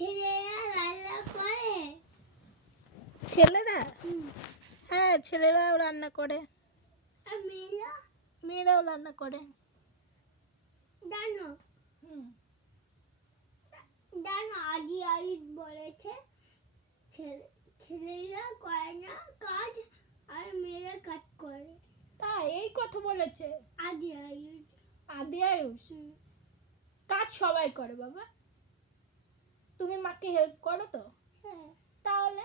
ছেলেরা রান্না করে। ছেলেরা? হ্যাঁ, ছেলেরাও রান্না করে, আর মেয়েরা মেয়েরাও রান্না করে। জানো হুম। জানো আদি আয়ুষ বলেছে ছেলেরা করে না কাজ আর মেয়েরা কাজ করে। তাই এই কথা বলেছে আদি আয়ুষ। আদি আয়ুষ? কাজ সবাই করে বাবা। তুমি মাকে হেল্প করো তো? হ্যাঁ। তাহলে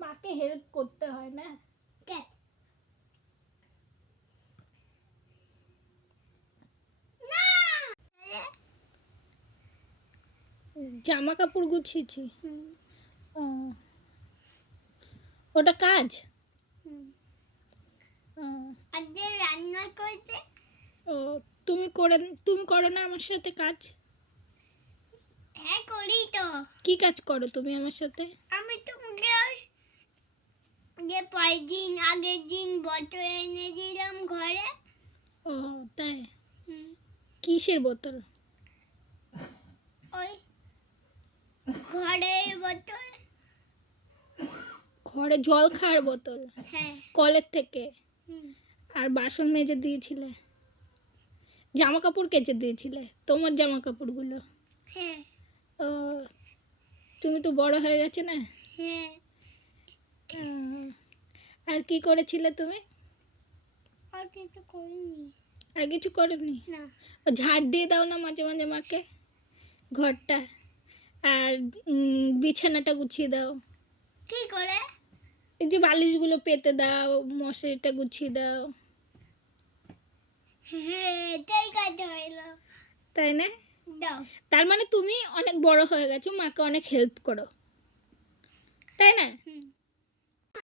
মাকে হেল্প করতে হয় না? ক্যাট না জামা কাপড় গুছিয়েছি। ও, ওটা কাজ? ও, আজকে রান্না করতে। ও, তুমি করো না আমার সাথে কাজ? হ্যাঁ করি তো। কি কাজ করো তুমি আমার সাথে? আমি তোমাকে যে পরের দিন আগের দিন বোতল এনে দিলাম ঘরে। ও তাই? কিসের বোতল? ওই ঘরের বোতল। ঘরে জল খাওয়ার বোতল? হ্যাঁ। কলের থেকে? আর বাসন মেজে দিয়েছিলে, জামা কাপড় কেচে দিয়েছিলে, তোমার জামা কাপড়গুলো? হ্যাঁ। ও, তুমি তো বড় হয়ে গেছে না? হ্যাঁ। আর কি করেছিলে তুমি? আর কিছু করিনি। আর কিছু করোনি? না। ঝাড় দিয়ে দাও না মাঝে মাঝে মাকে ঘরটা, আর বিছানাটা গুছিয়ে দাও। কি করে? এই যে বালিশগুলো পেতে দাও, মশারিটা গুছিয়ে দাও। হ্যাঁ এটাই কাজ হইলো। তাই না? দাও। তার মানে তুমি অনেক বড় হয়ে গেছো, মাকে অনেক হেল্প করো, তাই না?